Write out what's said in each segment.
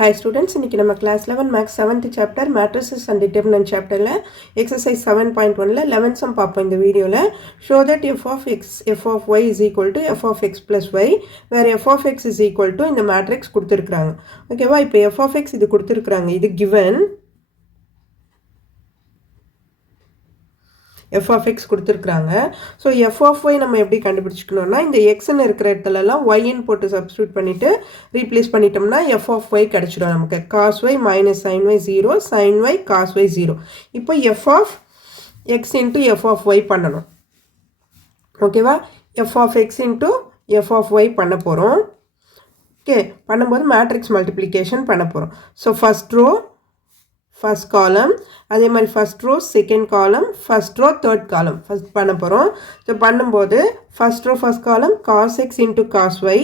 Hi students, இன்னைக்கு நம்ம class 11 max 7th chapter matrices and determinant chapterல exercise 7.1ல 11 sum பார்ப்போம் இந்த வீடியோல. Show that f of x f of y is equal to f of x plus y where f of x is equal to இந்த matrix கொடுத்திருக்காங்க. ஓகேவா? இப்போ f of x இது கொடுத்திருக்காங்க. இது given f of x கொடுத்திருக்காங்க. So f of y நம்ம எப்படி கண்டுபிடிச்சிக்கணும்னா இந்த xன்னு இருக்கிற இடத்துலலாம் yன்னு போட்டு சப்ஸ்டியூட் பண்ணிட்டு ரீப்ளேஸ் பண்ணிட்டோம்னா f of y கிடைச்சிடும் நமக்கு. cos y minus sin y 0 sin y cos y 0. இப்போ f of x into f of y பண்ணணும். ஓகேவா? f of x into f of y பண்ண போகிறோம். ஓகே, பண்ணும்போது மேட்ரிக்ஸ் மல்டிப்ளிகேஷன் பண்ண போகிறோம். So first row first column, அதே மாதிரி first row second column, first row third column first பண்ண போகிறோம். ஸோ பண்ணும்போது first row first column cos x into cos y,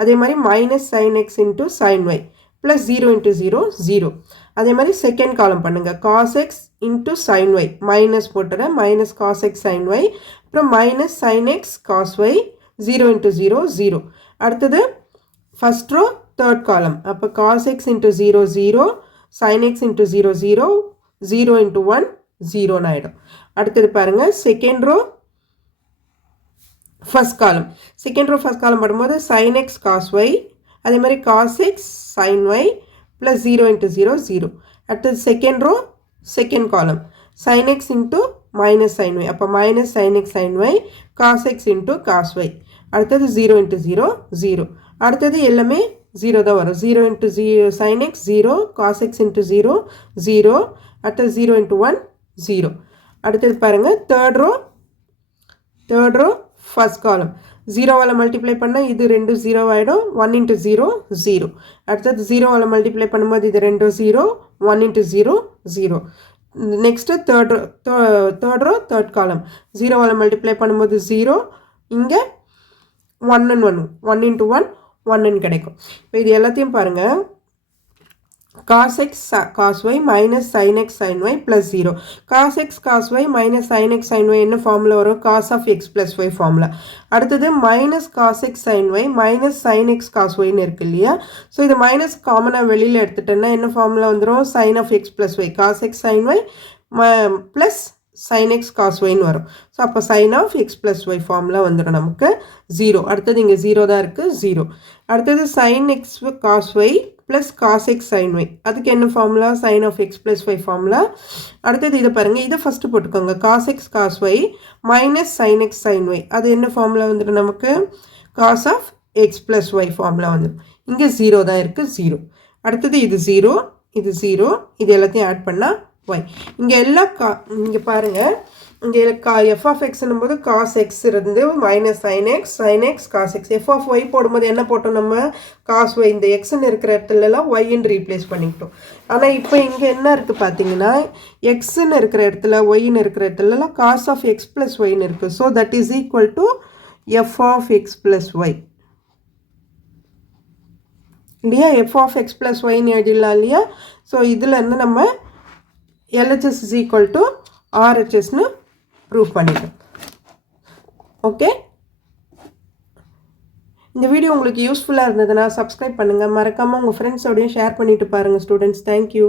அதே மாதிரி minus sin x into sin y plus 0 into 0 0. அதே மாதிரி second column பண்ணுங்க cos x into sin y minus போட்டுறேன் minus cos x sin y அப்புறம் minus sin x cos y 0 into 0 0. அடுத்தது first row third column அப்போ cos x into 0 0 sin x into 0 0 0 into 1 0 ஆயிடும். அடுத்தது பாருங்க second row first column பண்ணும்போது sin x cos y அதே மாதிரி cos x sin y plus 0 into 0 0. அடுத்தது second row second column sin x into minus sin y அப்போ minus sin x sin y cos x into cos y. அடுத்தது 0 into 0 0. அடுத்தது எல்லாமே 0 தான் வரும். 0 into 0 sin x 0 cos x into 0 0. அடுத்தது 0 into 1 0. அடுத்தது பாருங்க third row first column 0வால் மல்டிப்ளை பண்ணால் இது ரெண்டு 0 ஆகிடும். 1 into 0 0. அடுத்தது 0வால் மல்டிப்ளை பண்ணும்போது இது ரெண்டு 0 1 into 0 0. Next third row third column 0வால் மல்டிப்ளை பண்ணும்போது 0 இங்கே 1 and 1 1 into 1 1ன்னு கிடைக்கும். இப்போ இது எல்லாத்தையும் பாருங்கள் cos x cos y minus sin x sin y plus 0. cos x cos y minus sin x sin y என்ன ஃபார்முலா வரும்? cos of x plus y formula. அடுத்தது minus cos x sin y minus sin x cos yன்னு இருக்கு இல்லையா? So இது minus காமனாக வெளியில் எடுத்துட்டேன்னா என்ன formula வந்துடும்? sin of x plus y cos x sin y plus sin x cos yன்னு வரும். So அப்போ sin of x plus y formula வந்துடும் நமக்கு 0. அடுத்தது இங்கே 0 தான் இருக்குது 0. அடுத்தது sin x cos y plus cos x sin y அதுக்கு என்ன formula? sin of x plus y formula. அடுத்தது இதை பாருங்கள், இதை ஃபஸ்ட்டு போட்டுக்கோங்க cos x cos y minus sin x sin y அது என்ன ஃபார்முலா வந்துடும் நமக்கு? cos of x plus y formula வந்துடும். இங்கே 0 தான் இருக்குது 0. அடுத்தது இது 0 இது 0 இது எல்லாத்தையும் ஆட் பண்ணால் y. இங்கே எல்லாம் இங்கே பாருங்கள், இங்கே f of x போது cos x இருந்து minus sin x cos x f of y போடும்போது என்ன போட்டோம் நம்ம? cos y இந்த xன்னு இருக்கிற இடத்துலலாம் yன்னு ரீப்ளேஸ் பண்ணிக்கிட்டோம். ஆனால் இப்போ இங்கே என்ன இருக்குது பார்த்தீங்கன்னா xன்னு இருக்கிற இடத்துல yன்னு இருக்கிற இடத்துலலாம் cos of x plus yன்னு இருக்குது. So that is equal to f of x plus y இல்லையா? f of x plus yன்னு எழுதிடலாம் இல்லையா? ஸோ இதில் இருந்து நம்ம LHS is equal to RHSன்னு ப்ரூவ் பண்ணிட்டோம். ஓகே, இந்த வீடியோ உங்களுக்கு யூஸ்ஃபுல்லாக இருந்ததுன்னா சப்ஸ்கிரைப் பண்ணுங்கள். மறக்காமல் உங்கள் ஃப்ரெண்ட்ஸோடையும் ஷேர் பண்ணிவிட்டு பாருங்கள் ஸ்டூடெண்ட்ஸ். தேங்க்யூ.